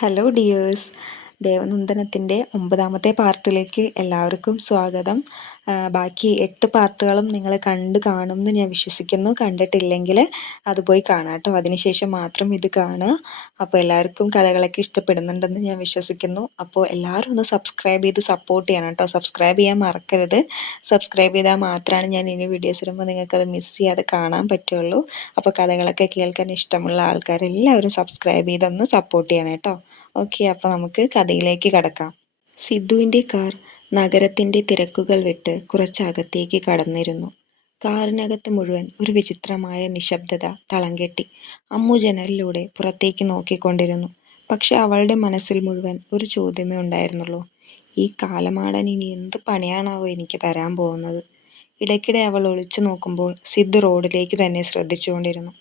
Hello dears, ദേവനന്ദനത്തിൻ്റെ 9ാമത്തെ പാർട്ടിലേക്ക് എല്ലാവർക്കും സ്വാഗതം. ബാക്കി 8 പാർട്ടുകളും നിങ്ങൾ കണ്ടു കാണുമെന്ന് ഞാൻ വിശ്വസിക്കുന്നു. കണ്ടിട്ടില്ലെങ്കിൽ അത് പോയി കാണാം കേട്ടോ. അതിനുശേഷം മാത്രം ഇത് കാണുക. അപ്പോൾ എല്ലാവർക്കും കഥകളൊക്കെ ഇഷ്ടപ്പെടുന്നുണ്ടെന്ന് ഞാൻ വിശ്വസിക്കുന്നു. അപ്പോൾ എല്ലാവരും ഒന്ന് സബ്സ്ക്രൈബ് ചെയ്ത് സപ്പോർട്ട് ചെയ്യണം കേട്ടോ. സബ്സ്ക്രൈബ് ചെയ്യാൻ മറക്കരുത്. സബ്സ്ക്രൈബ് ചെയ്താൽ മാത്രമാണ് ഞാൻ ഇനി വീഡിയോസ് ഇടുമ്പോൾ നിങ്ങൾക്കത് മിസ് ചെയ്യാതെ കാണാൻ പറ്റുള്ളൂ. അപ്പോൾ കഥകളൊക്കെ കേൾക്കാൻ ഇഷ്ടമുള്ള ആൾക്കാരെല്ലാവരും സബ്സ്ക്രൈബ് ചെയ്തൊന്ന് സപ്പോർട്ട് ചെയ്യണം കേട്ടോ. ഓക്കെ, അപ്പോൾ നമുക്ക് കഥയിലേക്ക് കടക്കാം. സിദ്ധുവിൻ്റെ കാർ നഗരത്തിൻ്റെ തിരക്കുകൾ വിട്ട് കുറച്ചകത്തേക്ക് കടന്നിരുന്നു. കാറിനകത്ത് മുഴുവൻ ഒരു വിചിത്രമായ നിശബ്ദത തളം കെട്ടി. അമ്മു ജനലിലൂടെ പുറത്തേക്ക് നോക്കിക്കൊണ്ടിരുന്നു. പക്ഷെ അവളുടെ മനസ്സിൽ മുഴുവൻ ഒരു ചോദ്യമേ ഉണ്ടായിരുന്നുള്ളൂ. ഈ കാലമാടൻ ഇനി എന്ത് പണിയാണാവോ എനിക്ക് തരാൻ പോകുന്നത്? ഇടയ്ക്കിടെ അവൾ ഒളിച്ചു നോക്കുമ്പോൾ സിദ്ധു റോഡിലേക്ക് തന്നെ ശ്രദ്ധിച്ചുകൊണ്ടിരുന്നു.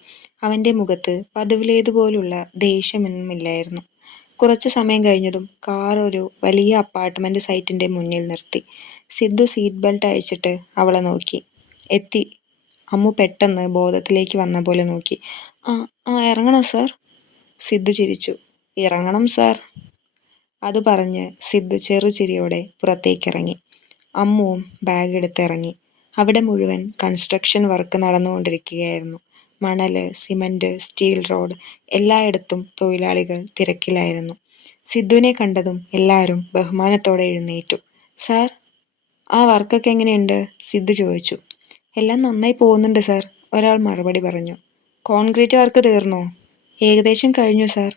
അവൻ്റെ മുഖത്ത് പതിവിലേതുപോലുള്ള ദേഷ്യമൊന്നുമില്ലായിരുന്നു. കുറച്ചു സമയം കഴിഞ്ഞതും കാർ ഒരു വലിയ അപ്പാർട്ട്മെന്റ് സൈറ്റിന്റെ മുന്നിൽ നിർത്തി. സിദ്ധു സീറ്റ് ബെൽറ്റ് അഴിച്ചിട്ട് അവളെ നോക്കി. എത്തി. അമ്മു പെട്ടെന്ന് ബോധത്തിലേക്ക് വന്ന പോലെ നോക്കി. ആ ആ ഇറങ്ങണോ സാർ? സിദ്ധു ചിരിച്ചു. ഇറങ്ങണം സാർ. അത് പറഞ്ഞ് സിദ്ധു ചെറുചിരിയോടെ പുറത്തേക്കിറങ്ങി. അമ്മുവും ബാഗ് എടുത്തിറങ്ങി. അവിടെ മുഴുവൻ കൺസ്ട്രക്ഷൻ വർക്ക് നടന്നുകൊണ്ടിരിക്കുകയായിരുന്നു. മണല്, സിമന്റ്, സ്റ്റീൽ റോഡ്, എല്ലായിടത്തും തൊഴിലാളികൾ തിരക്കിലായിരുന്നു. സിദ്ധുവിനെ കണ്ടതും എല്ലാവരും ബഹുമാനത്തോടെ എഴുന്നേറ്റു. സാർ, ആ വർക്കൊക്കെ എങ്ങനെയുണ്ട്? സിദ്ധു ചോദിച്ചു. എല്ലാം നന്നായി പോകുന്നുണ്ട് സാർ, ഒരാൾ മറുപടി പറഞ്ഞു. കോൺക്രീറ്റ് വർക്ക് തീർന്നോ? ഏകദേശം കഴിഞ്ഞു സാർ.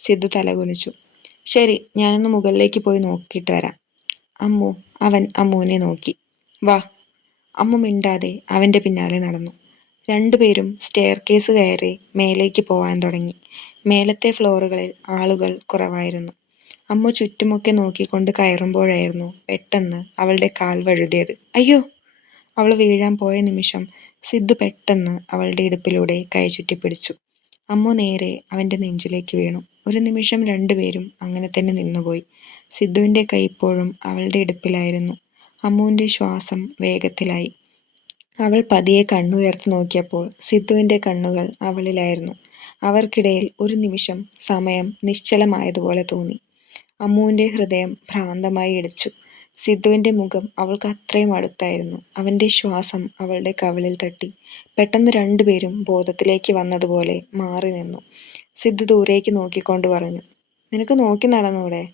സിദ്ധു തലകുനിച്ചു. ശരി, ഞാനൊന്ന് മുകളിലേക്ക് പോയി നോക്കിയിട്ട് വരാം. അവൻ അമ്മുവിനെ നോക്കി. വാ. അമ്മു മിണ്ടാതെ അവൻ്റെ പിന്നാലെ നടന്നു. രണ്ടുപേരും സ്റ്റെയർ കേസ് കയറി മേലേക്ക് പോവാൻ തുടങ്ങി. മേലത്തെ ഫ്ലോറുകളിൽ ആളുകൾ കുറവായിരുന്നു. അമ്മു ചുറ്റുമൊക്കെ നോക്കിക്കൊണ്ട് കയറുമ്പോഴായിരുന്നു പെട്ടെന്ന് അവളുടെ കാൽ വഴുതിയത്. അയ്യോ! അവൾ വീഴാൻ പോയ നിമിഷം സിദ്ധു പെട്ടെന്ന് അവളുടെ ഇടുപ്പിലൂടെ കൈ ചുറ്റിപ്പിടിച്ചു. അമ്മു നേരെ അവൻ്റെ നെഞ്ചിലേക്ക് വീണു. ഒരു നിമിഷം രണ്ടുപേരും അങ്ങനെ തന്നെ നിന്നുപോയി. സിദ്ധുവിൻ്റെ കൈ ഇപ്പോഴും അവളുടെ ഇടുപ്പിലായിരുന്നു. അമ്മുവിൻ്റെ ശ്വാസം വേഗത്തിലായി. അവൾ പതിയെ കണ്ണുയർത്തി നോക്കിയപ്പോൾ സിദ്ധുവിൻ്റെ കണ്ണുകൾ അവളിലായിരുന്നു. അവർക്കിടയിൽ ഒരു നിമിഷം സമയം നിശ്ചലമായതുപോലെ തോന്നി. അമ്മുവിൻ്റെ ഹൃദയം ഭ്രാന്തമായി ഇടിച്ചു. സിദ്ധുവിൻ്റെ മുഖം അവൾക്ക് അത്രയും അടുത്തായിരുന്നു. അവൻ്റെ ശ്വാസം അവളുടെ കവിളിൽ തട്ടി. പെട്ടെന്ന് രണ്ടുപേരും ബോധത്തിലേക്ക് വന്നതുപോലെ മാറി നിന്നു. സിദ്ധു ദൂരേക്ക് നോക്കിക്കൊണ്ട് പറഞ്ഞു, നിനക്ക് നോക്കി നടന്നൂടെ?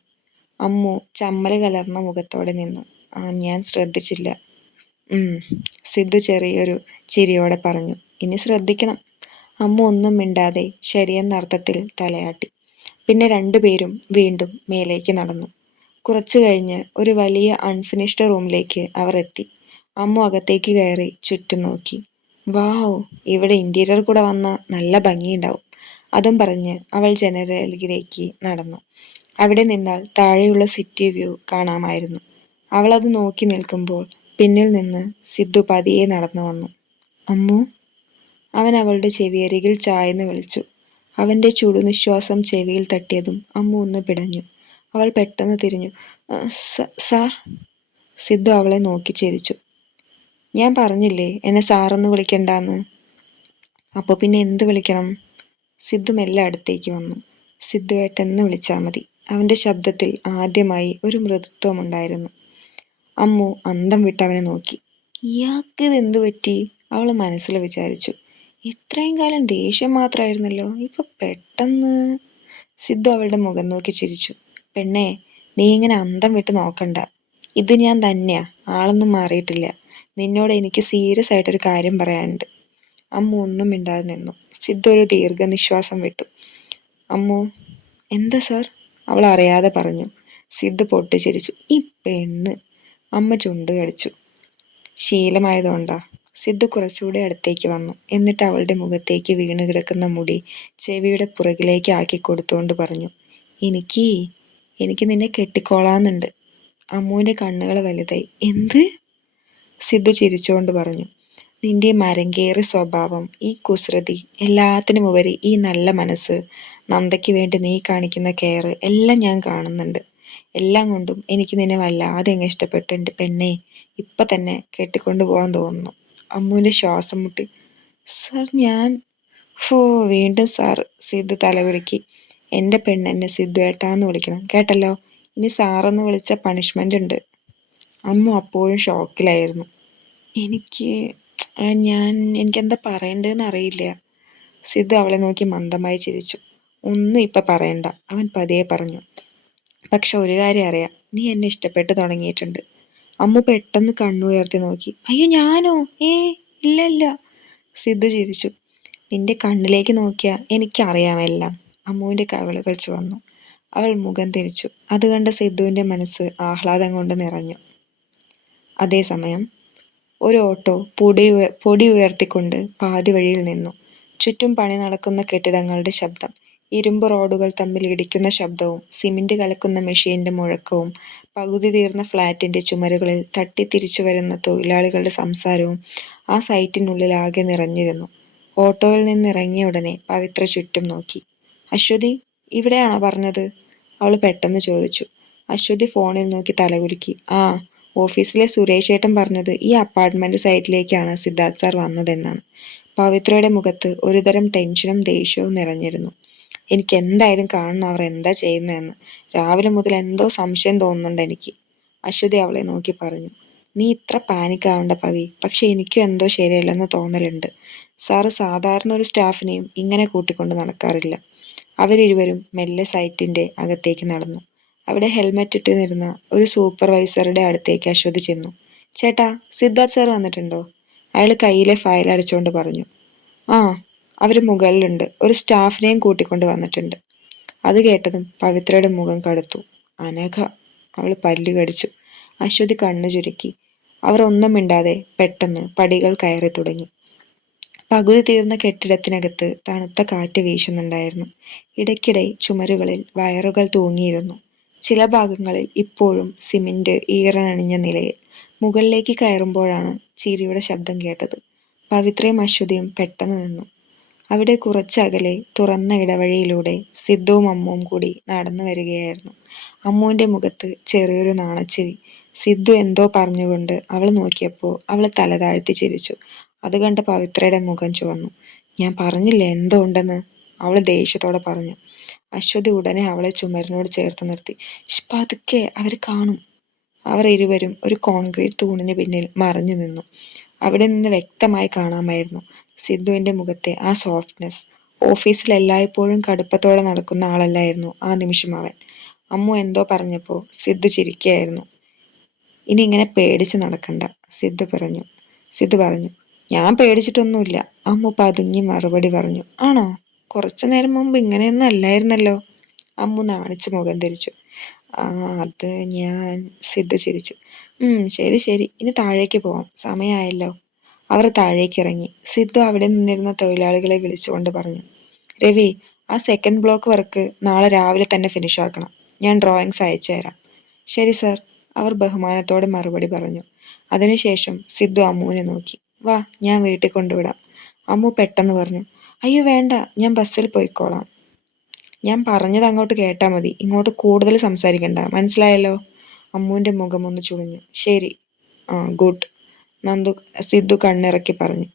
അമ്മു ചമ്മല് കലർന്ന മുഖത്തോടെ നിന്നു. ഞാൻ ശ്രദ്ധിച്ചില്ല. സിദ്ധു ചെറിയൊരു ചിരിയോടെ പറഞ്ഞു. ഇനി ശ്രദ്ധിക്കണം. അമ്മു ഒന്നും മിണ്ടാതെ ശരിയെന്ന അർത്ഥത്തിൽ തലയാട്ടി. പിന്നെ രണ്ടുപേരും വീണ്ടും മേലേക്ക് നടന്നു. കുറച്ചു കഴിഞ്ഞ് ഒരു വലിയ അൺഫിനിഷ്ഡ് റൂമിലേക്ക് അവർ എത്തി. അമ്മു അകത്തേക്ക് കയറി ചുറ്റും നോക്കി. വാവ്, ഇവിടെ ഇന്റീരിയർ കൂടെ വന്ന നല്ല ഭംഗിയുണ്ടാവും. അതും പറഞ്ഞ് അവൾ ജനലിലേക്ക് നടന്നു. അവിടെ നിന്നാൽ താഴെയുള്ള സിറ്റി വ്യൂ കാണാമായിരുന്നു. അവൾ അത് നോക്കി നിൽക്കുമ്പോൾ പിന്നിൽ നിന്ന് സിദ്ധു പതിയെ നടന്നു വന്നു. അമ്മു. അവൻ അവളുടെ ചെവിയരികിൽ ചായന്ന് വിളിച്ചു. അവൻ്റെ ചുടുനിശ്വാസം ചെവിയിൽ തട്ടിയതും അമ്മു ഒന്ന് പിടഞ്ഞു. അവൾ പെട്ടെന്ന് തിരിഞ്ഞു. സാർ. സിദ്ധു അവളെ നോക്കി ചിരിച്ചു. ഞാൻ പറഞ്ഞില്ലേ എന്നെ സാറൊന്ന് വിളിക്കണ്ടെന്ന്. അപ്പോൾ പിന്നെ എന്ത് വിളിക്കണം? സിദ്ധു മെല്ലെ അടുത്തേക്ക് വന്നു. സിദ്ധുവേട്ടെന്ന് വിളിച്ചാൽ മതി. അവൻ്റെ ശബ്ദത്തിൽ ആദ്യമായി ഒരു മൃദുത്വമുണ്ടായിരുന്നു. അമ്മു അന്തം വിട്ടവനെ നോക്കി. ഇയാൾക്ക് ഇതെന്തു പറ്റി? അവൾ മനസ്സിൽ വിചാരിച്ചു. ഇത്രയും കാലം ദേഷ്യം മാത്രമായിരുന്നല്ലോ, ഇപ്പൊ പെട്ടെന്ന്. സിദ്ധു അവളുടെ മുഖം നോക്കി ചിരിച്ചു. പെണ്ണേ, നീ ഇങ്ങനെ അന്തം വിട്ട് നോക്കണ്ട. ഇത് ഞാൻ തന്നെയാ, ആളൊന്നും മാറിയിട്ടില്ല. നിന്നോട് എനിക്ക് സീരിയസ് ആയിട്ടൊരു കാര്യം പറയാനുണ്ട്. അമ്മു ഒന്നും മിണ്ടാതെ നിന്നു. സിദ്ധു ഒരു ദീർഘനിശ്വാസം വിട്ടു. അമ്മു. എന്താ സാർ? അവൾ അറിയാതെ പറഞ്ഞു. സിദ്ധു പൊട്ടിച്ചിരിച്ചു. ഈ പെണ്ണ്. അമ്മ ചുണ്ട് കടിച്ചു. ശീലമായതുകൊണ്ടാ. സിദ്ധു കുറച്ചുകൂടി അടുത്തേക്ക് വന്നു. എന്നിട്ട് അവളുടെ മുഖത്തേക്ക് വീണ് കിടക്കുന്ന മുടി ചെവിയുടെ പുറകിലേക്ക് ആക്കി കൊടുത്തുകൊണ്ട് പറഞ്ഞു, എനിക്ക് നിന്നെ കെട്ടിക്കോളാന്നുണ്ട്. അമ്മുവിൻ്റെ കണ്ണുകൾ വലുതായി. എന്ത്? സിദ്ധു ചിരിച്ചുകൊണ്ട് പറഞ്ഞു, നിന്റെ മരങ്കേറി സ്വഭാവം, ഈ കുസൃതി, എല്ലാത്തിനും ഉപരി ഈ നല്ല മനസ്സ്, നന്ദയ്ക്ക് വേണ്ടി നീ കാണിക്കുന്ന കെയർ എല്ലാം ഞാൻ കാണുന്നുണ്ട്. എല്ലാം കൊണ്ടും എനിക്ക് നിന്നെ വല്ലാതെ അങ്ങ് ഇഷ്ടപ്പെട്ടു എൻ്റെ പെണ്ണെ. ഇപ്പം തന്നെ കെട്ടിക്കൊണ്ടു പോകാൻ തോന്നുന്നു. അമ്മുവിൻ്റെ ശ്വാസം മുട്ടി. സാർ, ഞാൻ. വീണ്ടും സാർ. സിദ്ധു തലകുലുക്കി. എൻ്റെ പെണ്ണെന്നെ സിദ്ധു ഏട്ടാന്ന് വിളിക്കണം കേട്ടല്ലോ. ഇനി സാറെന്ന് വിളിച്ച പണിഷ്മെൻ്റ് ഉണ്ട്. അമ്മു അപ്പോഴും ഷോക്കിലായിരുന്നു. എനിക്ക് എനിക്കെന്താ പറയണ്ടതെന്ന് അറിയില്ല. സിദ്ധു അവളെ നോക്കി മന്ദമായി ചിരിച്ചു. ഒന്നും ഇപ്പം പറയണ്ട, അവൻ പതിയെ പറഞ്ഞു. പക്ഷെ ഒരു കാര്യം അറിയാം, നീ എന്നെ ഇഷ്ടപ്പെട്ട് തുടങ്ങിയിട്ടുണ്ട്. അമ്മു പെട്ടെന്ന് കണ്ണുയർത്തി നോക്കി. അയ്യോ ഞാനോ? ഇല്ല ഇല്ല. സിദ്ധു ചിരിച്ചു. നിന്റെ കണ്ണിലേക്ക് നോക്കിയാ എനിക്കറിയാമെല്ലാം. അമ്മുവിൻ്റെ കവിളുകൾ ചുവന്നു. അവൾ മുഖം തിരിച്ചു. അത് കണ്ട് സിദ്ധുവിൻ്റെ മനസ്സ് ആഹ്ലാദം കൊണ്ട് നിറഞ്ഞു. അതേസമയം ഒരു ഓട്ടോ പൊടി ഉയർത്തിക്കൊണ്ട് പാതി വഴിയിൽ നിന്നു. ചുറ്റും പണി നടക്കുന്ന കെട്ടിടങ്ങളുടെ ശബ്ദം, ഇരുമ്പ് റോഡുകൾ തമ്മിൽ ഇടിക്കുന്ന ശബ്ദവും സിമന്റ് കലക്കുന്ന മെഷീന്റെ മുഴക്കവും പകുതി തീർന്ന ഫ്ളാറ്റിന്റെ ചുമരുകളിൽ തട്ടിത്തിരിച്ചു വരുന്ന തൊഴിലാളികളുടെ സംസാരവും ആ സൈറ്റിനുള്ളിൽ ആകെ നിറഞ്ഞിരുന്നു. ഓട്ടോയിൽ നിന്നിറങ്ങിയ ഉടനെ പവിത്ര ചുറ്റും നോക്കി. അശ്വതി, ഇവിടെയാണോ പറഞ്ഞത്? അവൾ പെട്ടെന്ന് ചോദിച്ചു. അശ്വതി ഫോണിൽ നോക്കി തലകുലുക്കി. ആ, ഓഫീസിലെ സുരേഷ് ഏട്ടൻ പറഞ്ഞത് ഈ അപ്പാർട്ട്മെന്റ് സൈറ്റിലേക്കാണ് സിദ്ധാർത്ഥ് സാർ വന്നതെന്നാണ്. പവിത്രയുടെ മുഖത്ത് ഒരുതരം ടെൻഷനും ദേഷ്യവും നിറഞ്ഞിരുന്നു. എനിക്ക് എന്തായാലും കാണണം അവർ എന്താ ചെയ്യുന്നതെന്ന്. രാവിലെ മുതൽ എന്തോ സംശയം തോന്നുന്നുണ്ട് എനിക്ക്. അശ്വതി അവളെ നോക്കി പറഞ്ഞു. നീ ഇത്ര പാനിക് ആവണ്ട പവി. പക്ഷെ എനിക്കും എന്തോ ശരിയല്ലെന്ന് തോന്നലുണ്ട്. സാറ് സാധാരണ ഒരു സ്റ്റാഫിനെയും ഇങ്ങനെ കൂട്ടിക്കൊണ്ട് നടക്കാറില്ല. അവരിരുവരും മെല്ലെ സൈറ്റിന്റെ അകത്തേക്ക് നടന്നു. അവിടെ ഹെൽമെറ്റ് ഇട്ട് നിന്നിരുന്ന ഒരു സൂപ്പർവൈസറുടെ അടുത്തേക്ക് അശ്വതി ചെന്നു. ചേട്ടാ, സിദ്ധാർത്ഥ് സാർ വന്നിട്ടുണ്ടോ? അയാൾ കയ്യിലെ ഫയൽ അടിച്ചുകൊണ്ട് പറഞ്ഞു. ആ, അവർ മുകളിലുണ്ട്. ഒരു സ്റ്റാഫിനെയും കൂട്ടിക്കൊണ്ട് വന്നിട്ടുണ്ട്. അത് കേട്ടതും പവിത്രയുടെ മുഖം കടുത്തു. അനഘ, അവൾ പല്ലു കടിച്ചു. അശ്വതി കണ്ണു ചുരുക്കി. അവർ ഒന്നും മിണ്ടാതെ പെട്ടെന്ന് പടികൾ കയറി തുടങ്ങി. പകുതി തീർന്ന കെട്ടിടത്തിനകത്ത് തണുത്ത കാറ്റ് വീശുന്നുണ്ടായിരുന്നു. ഇടയ്ക്കിടെ ചുമരുകളിൽ വയറുകൾ തൂങ്ങിയിരുന്നു. ചില ഭാഗങ്ങളിൽ ഇപ്പോഴും സിമന്റ് ഈറനണിഞ്ഞ നിലയിൽ. മുകളിലേക്ക് കയറുമ്പോഴാണ് ചിരിയുടെ ശബ്ദം കേട്ടത്. പവിത്രയും അശ്വതിയും പെട്ടെന്ന് നിന്നു. അവിടെ കുറച്ചകലെ തുറന്ന ഇടവഴിയിലൂടെ സിദ്ധുവും അമ്മുവും കൂടി നടന്നു വരികയായിരുന്നു. അമ്മുവിന്റെ മുഖത്ത് ചെറിയൊരു നാണച്ചിരി. സിദ്ധു എന്തോ പറഞ്ഞുകൊണ്ട് അവൾ നോക്കിയപ്പോൾ അവൾ തല താഴ്ത്തി ചിരിച്ചു. അത് കണ്ട പവിത്രയുടെ മുഖം ചുവന്നു. ഞാൻ പറഞ്ഞില്ലേ എന്തോ ഉണ്ടെന്ന്, അവൾ ദേഷ്യത്തോടെ പറഞ്ഞു. അശ്വതി ഉടനെ അവളെ ചുമരിനോട് ചേർത്ത് നിർത്തി. പതുക്കെ, അവർ കാണും. അവർ ഇരുവരും ഒരു കോൺക്രീറ്റ് തൂണിന് പിന്നിൽ മറഞ്ഞു നിന്നു. അവിടെ നിന്ന് വ്യക്തമായി കാണാമായിരുന്നു സിദ്ധുവിന്റെ മുഖത്തെ ആ സോഫ്റ്റ്നെസ്. ഓഫീസിൽ എല്ലായ്പ്പോഴും കടുപ്പത്തോടെ നടക്കുന്ന ആളല്ലായിരുന്നു ആ നിമിഷം അവൻ. അമ്മു എന്തോ പറഞ്ഞപ്പോൾ സിദ്ധു ചിരിക്കുകയായിരുന്നു. ഇനി ഇങ്ങനെ പേടിച്ച് നടക്കണ്ട, സിദ്ധു പറഞ്ഞു. ഞാൻ പേടിച്ചിട്ടൊന്നുമില്ല, അമ്മു പതുങ്ങി മറുപടി പറഞ്ഞു. ആണോ? കുറച്ചു നേരം മുമ്പ് ഇങ്ങനെയൊന്നും അല്ലായിരുന്നല്ലോ. അമ്മു നാണിച്ച് മുഖം തിരിച്ചു. ആ, അത് ഞാൻ. സിദ്ധു ചിരിച്ചു. ശരി ശരി, ഇനി താഴേക്ക് പോവാം, സമയമായല്ലോ. അവർ താഴേക്ക് ഇറങ്ങി. സിദ്ധു അവിടെ നിന്നിരുന്ന തൊഴിലാളികളെ വിളിച്ചുകൊണ്ട് പറഞ്ഞു. രവി, ആ സെക്കൻഡ് ബ്ലോക്ക് വർക്ക് നാളെ രാവിലെ തന്നെ ഫിനിഷ് ആക്കണം. ഞാൻ ഡ്രോയിങ്സ് അയച്ചു തരാം. ശരി സർ, അവർ ബഹുമാനത്തോടെ മറുപടി പറഞ്ഞു. അതിനുശേഷം സിദ്ധു അമ്മുവിനെ നോക്കി. വാ, ഞാൻ വീട്ടിൽ കൊണ്ടുവിടാം. അമ്മു പെട്ടെന്ന് പറഞ്ഞു. അയ്യോ വേണ്ട, ഞാൻ ബസ്സിൽ പോയിക്കോളാം. ഞാൻ പറഞ്ഞത് അങ്ങോട്ട് കേട്ടാൽ മതി, ഇങ്ങോട്ട് കൂടുതൽ സംസാരിക്കണ്ട, മനസ്സിലായല്ലോ? അമ്മുവിന്റെ മുഖം ഒന്ന് ചുളിഞ്ഞു. ശരി, ഗുഡ്, സിദ്ധു കണ്ണിറക്കി പറഞ്ഞു.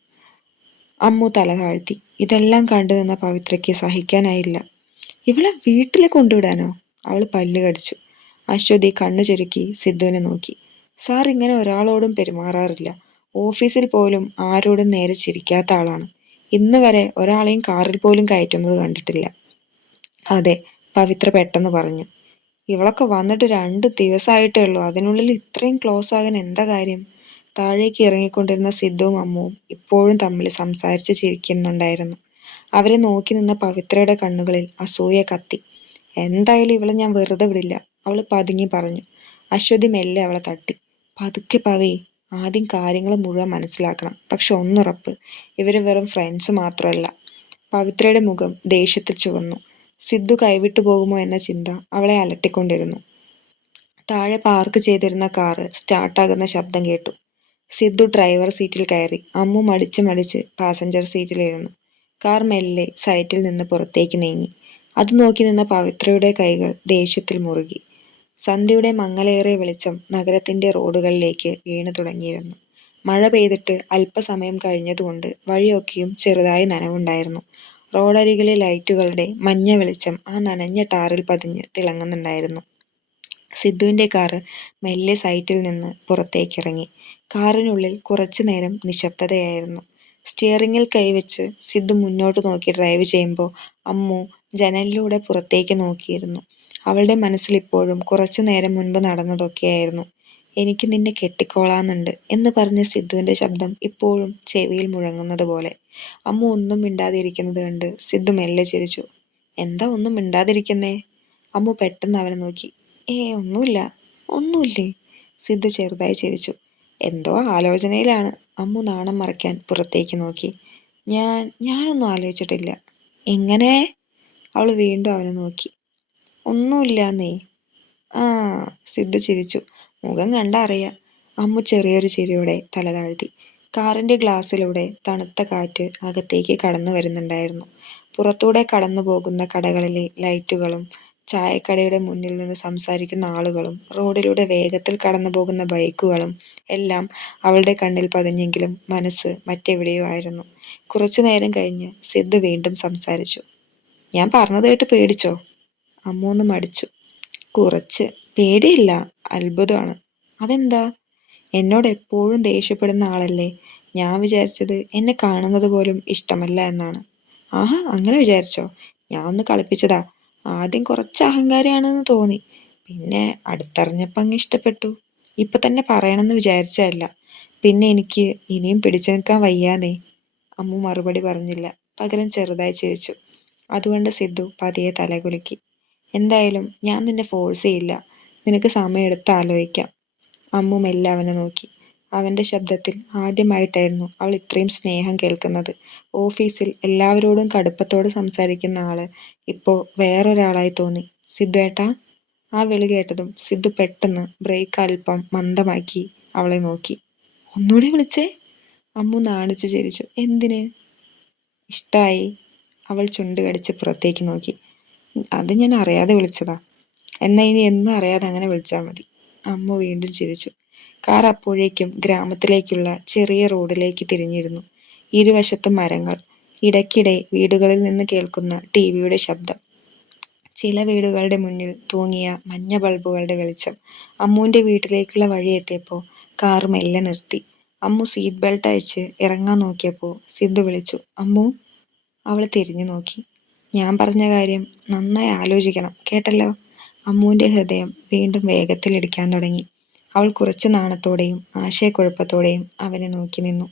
അമ്മു തല താഴ്ത്തി. ഇതെല്ലാം കണ്ടു നിന്ന പവിത്രയ്ക്ക് സഹിക്കാനായില്ല. ഇവളെ വീട്ടിൽ കൊണ്ടുവിടാനോ? അവൾ പല്ല് കടിച്ചു. അശ്വതി കണ്ണു ചുരുക്കി സിദ്ധുവിനെ നോക്കി. സാർ ഇങ്ങനെ ഒരാളോടും പെരുമാറാറില്ല. ഓഫീസിൽ പോലും ആരോടും നേരെ ചിരിക്കാത്ത ആളാണ്. ഇന്ന് വരെ ഒരാളെയും കാറിൽ പോലും കയറ്റുന്നത് കണ്ടിട്ടില്ല. അതെ, പവിത്ര പെട്ടെന്ന് പറഞ്ഞു. ഇവളൊക്കെ വന്നിട്ട് 2 ദിവസമായിട്ടേ ഉള്ളൂ, അതിനുള്ളിൽ ഇത്രയും ക്ലോസ് ആകാൻ എന്താ കാര്യം? താഴേക്ക് ഇറങ്ങിക്കൊണ്ടിരുന്ന സിദ്ധുവും അമ്മുവും ഇപ്പോഴും തമ്മിൽ സംസാരിച്ച് ചിരിക്കുന്നുണ്ടായിരുന്നു. അവരെ നോക്കി നിന്ന പവിത്രയുടെ കണ്ണുകളിൽ അസൂയ കത്തി. എന്തായാലും ഇവളെ ഞാൻ വെറുതെ വിടില്ല, അവൾ പതുങ്ങി പറഞ്ഞു. അശ്വതി മെല്ലെ അവളെ തട്ടി. പതുക്കെ പവി, ആദ്യം കാര്യങ്ങൾ മുഴുവൻ മനസ്സിലാക്കണം. പക്ഷെ ഒന്നുറപ്പ്, ഇവര് വെറും ഫ്രണ്ട്സ് മാത്രമല്ല. പവിത്രയുടെ മുഖം ദേഷ്യത്തിൽ ചുവന്നു. സിദ്ധു കൈവിട്ടു പോകുമോ എന്ന ചിന്ത അവളെ അലട്ടിക്കൊണ്ടിരുന്നു. താഴെ പാർക്ക് ചെയ്തിരുന്ന കാറ് സ്റ്റാർട്ടാകുന്ന ശബ്ദം കേട്ടു. സിദ്ധു ഡ്രൈവർ സീറ്റിൽ കയറി. അമ്മു മടിച്ച് പാസഞ്ചർ സീറ്റിലിരുന്നു. കാർ മെല്ലെ സൈറ്റിൽ നിന്ന് പുറത്തേക്ക് നീങ്ങി. അത് നോക്കി നിന്ന പവിത്രയുടെ കൈകൾ ദേഷ്യത്തിൽ മുറുകി. സന്ധ്യയുടെ മങ്ങലേറിയ വെളിച്ചം നഗരത്തിന്റെ റോഡുകളിലേക്ക് വീണു തുടങ്ങിയിരുന്നു. മഴ പെയ്തിട്ട് അല്പസമയം കഴിഞ്ഞതുകൊണ്ട് വഴിയൊക്കെയും ചെറുതായി നനവുണ്ടായിരുന്നു. റോഡരികിലെ ലൈറ്റുകളുടെ മഞ്ഞ വെളിച്ചം ആ നനഞ്ഞ ടാറിൽ പതിഞ്ഞ് തിളങ്ങുന്നുണ്ടായിരുന്നു. സിദ്ധുവിന്റെ കാറ് മെല്ലെ സൈറ്റിൽ നിന്ന് പുറത്തേക്കിറങ്ങി. കാറിനുള്ളിൽ കുറച്ചു നേരം നിശബ്ദതയായിരുന്നു. സ്റ്റിയറിങ്ങിൽ കൈവച്ച് സിദ്ധു മുന്നോട്ട് നോക്കി ഡ്രൈവ് ചെയ്യുമ്പോൾ അമ്മു ജനലിലൂടെ പുറത്തേക്ക് നോക്കിയിരുന്നു. അവളുടെ മനസ്സിൽ ഇപ്പോഴും കുറച്ചു നേരം മുൻപ് നടന്നതൊക്കെയായിരുന്നു. എനിക്ക് നിന്നെ കെട്ടിക്കോളാന്നുണ്ട് എന്ന് പറഞ്ഞ സിദ്ധുവിന്റെ ശബ്ദം ഇപ്പോഴും ചെവിയിൽ മുഴങ്ങുന്നത് പോലെ. അമ്മു ഒന്നും മിണ്ടാതിരിക്കുന്നത് കണ്ട് സിദ്ധു മെല്ലെ ചിരിച്ചു. എന്താ ഒന്നും മിണ്ടാതിരിക്കുന്നേ? അമ്മു പെട്ടെന്ന് അവനെ നോക്കി. ഒന്നുമില്ല. ഒന്നുമില്ലേ? സിദ്ധു ചെറുതായി ചിരിച്ചു. എന്തോ ആലോചനയിലാണ്. അമ്മു നാണം മറയ്ക്കാൻ പുറത്തേക്ക് നോക്കി. ഞാനൊന്നും ആലോചിച്ചിട്ടില്ല. എങ്ങനെ? അവൾ വീണ്ടും അവനെ നോക്കി. ഒന്നുമില്ലാന്നേ. ആ, സിദ്ധു ചിരിച്ചു. മുഖം കണ്ടാ അറിയാം. അമ്മു ചെറിയൊരു ചിരിയോടെ തല താഴ്ത്തി. കാറിന്റെ ഗ്ലാസ്സിലൂടെ തണുത്ത കാറ്റ് അകത്തേക്ക് കടന്നു വരുന്നുണ്ടായിരുന്നു. പുറത്തൂടെ കടന്നു പോകുന്ന കടകളിലെ ലൈറ്റുകളും ചായക്കടയുടെ മുന്നിൽ നിന്ന് സംസാരിക്കുന്ന ആളുകളും റോഡിലൂടെ വേഗത്തിൽ കടന്നു പോകുന്ന ബൈക്കുകളും എല്ലാം അവളുടെ കണ്ണിൽ പതിഞ്ഞെങ്കിലും മനസ്സ് മറ്റെവിടെയോ ആയിരുന്നു. കുറച്ചു നേരം കഴിഞ്ഞ് സിദ്ധു വീണ്ടും സംസാരിച്ചു. ഞാൻ പറഞ്ഞത് കേട്ട് പേടിച്ചോ? അമ്മു ഒന്ന് മടിച്ചു. കുറച്ച്. പേടിയില്ല, അത്ഭുതമാണ്. അതെന്താ? എന്നോട് എപ്പോഴും ദേഷ്യപ്പെടുന്ന ആളല്ലേ. ഞാൻ വിചാരിച്ചത് എന്നെ കാണുന്നത് പോലും ഇഷ്ടമല്ല എന്നാണ്. ആഹാ, അങ്ങനെ വിചാരിച്ചോ? ഞാൻ ഒന്ന് കളിപ്പിച്ചതാ. ആദ്യം കുറച്ച് അഹങ്കാരിയാണെന്ന് തോന്നി. പിന്നെ അടുത്തറിഞ്ഞപ്പോൾ അങ്ങ് ഇഷ്ടപ്പെട്ടു. ഇപ്പൊ തന്നെ പറയണമെന്ന് വിചാരിച്ചതല്ല. പിന്നെ എനിക്ക് ഇനിയും പിടിച്ചു നിൽക്കാൻ വയ്യാന്നേ. അമ്മു മറുപടി പറഞ്ഞില്ല. പകരം ചെറുതായി ചിരിച്ചു. അതുകൊണ്ട് സിദ്ധു പതിയെ തലകുലുക്കി. എന്തായാലും ഞാൻ നിന്നെ ഫോഴ്സ് ചെയ്യില്ല. നിനക്ക് സമയമെടുത്ത് ആലോചിക്കാം. അമ്മു മെല്ലെ അവനെ നോക്കി. അവന്റെ ശബ്ദത്തിൽ ആദ്യമായിട്ടായിരുന്നു അവൾ ഇത്രയും സ്നേഹം കേൾക്കുന്നത്. ഓഫീസിൽ എല്ലാവരോടും കടുപ്പത്തോട് സംസാരിക്കുന്ന ആള് ഇപ്പോ വേറൊരാളായി തോന്നി. സിദ്ധു ഏട്ടാ. ആ വിളി കേട്ടതും സിദ്ധു പെട്ടെന്ന് ബ്രേക്ക് അല്പം മന്ദമാക്കി അവളെ നോക്കി. ഒന്നുകൂടി വിളിച്ചേ? അമ്മു നാണിച്ച് ചിരിച്ചു. എന്തിന്? ഇഷ്ടായി. അവൾ ചുണ്ട് കടിച്ച് പുറത്തേക്ക് നോക്കി. അത് ഞാൻ അറിയാതെ വിളിച്ചതാ. എന്നാ ഇനി എന്നും അറിയാതെ അങ്ങനെ വിളിച്ചാൽ മതി. അമ്മു വീണ്ടും ചിരിച്ചു. കാർ അപ്പോഴേക്കും ഗ്രാമത്തിലേക്കുള്ള ചെറിയ റോഡിലേക്ക് തിരിഞ്ഞിരുന്നു. ഇരുവശത്തും മരങ്ങൾ. ഇടയ്ക്കിടെ വീടുകളിൽ നിന്ന് കേൾക്കുന്ന ടിവിയുടെ ശബ്ദം. ചില വീടുകളുടെ മുന്നിൽ തൂങ്ങിയ മഞ്ഞ ബൾബുകളുടെ വെളിച്ചം. അമ്മുവിന്റെ വീട്ടിലേക്കുള്ള വഴി എത്തിയപ്പോൾ കാർ മെല്ലെ നിർത്തി. അമ്മു സീറ്റ് ബെൽറ്റ് അഴിച്ച് ഇറങ്ങാൻ നോക്കിയപ്പോൾ സിദ്ധു വിളിച്ചു. അമ്മു. അവൾ തിരിഞ്ഞു നോക്കി. ഞാൻ പറഞ്ഞ കാര്യം നന്നായി ആലോചിക്കണം, കേട്ടല്ലോ? അമ്മുവിന്റെ ഹൃദയം വീണ്ടും വേഗത്തിലിടിക്കാൻ തുടങ്ങി. അവൾ കുറച്ച് നാണത്തോടെയും ആശയക്കുഴപ്പത്തോടെയും അവനെ നോക്കി നിന്നു.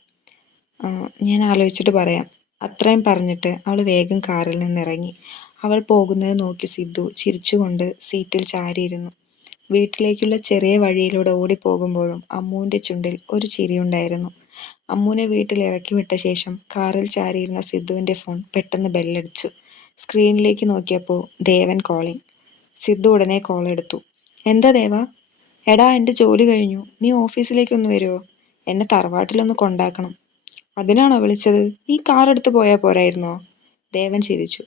ഞാൻ ആലോചിച്ചിട്ട് പറയാം. അത്രയും പറഞ്ഞിട്ട് അവൾ വേഗം കാറിൽ നിന്നിറങ്ങി. അവൾ പോകുന്നത് നോക്കി സിദ്ധു ചിരിച്ചുകൊണ്ട് സീറ്റിൽ ചാരിയിരുന്നു. വീട്ടിലേക്കുള്ള ചെറിയ വഴിയിലൂടെ ഓടിപ്പോകുമ്പോഴും അമ്മുവിന്റെ ചുണ്ടിൽ ഒരു ചിരിയുണ്ടായിരുന്നു. അമ്മുവിനെ വീട്ടിൽ ഇറക്കി വിട്ട ശേഷം കാറിൽ ചാരിയിരുന്ന സിദ്ധുവിന്റെ ഫോൺ പെട്ടെന്ന് ബെല്ലടിച്ചു. സ്ക്രീനിലേക്ക് നോക്കിയപ്പോൾ ദേവൻ കോളിംഗ്. സിദ്ധു ഉടനെ കോൾ എടുത്തു. എന്താ ദേവാ? എടാ, എൻ്റെ ജോലി കഴിഞ്ഞു. നീ ഓഫീസിലേക്കൊന്ന് വരുമോ? എന്നെ തറവാട്ടിലൊന്ന് കൊണ്ടാക്കണം. അതിനാണോ വിളിച്ചത്? നീ കാർ എടുത്ത് പോയാൽ പോരായിരുന്നോ? ദേവൻ ചിരിച്ചു.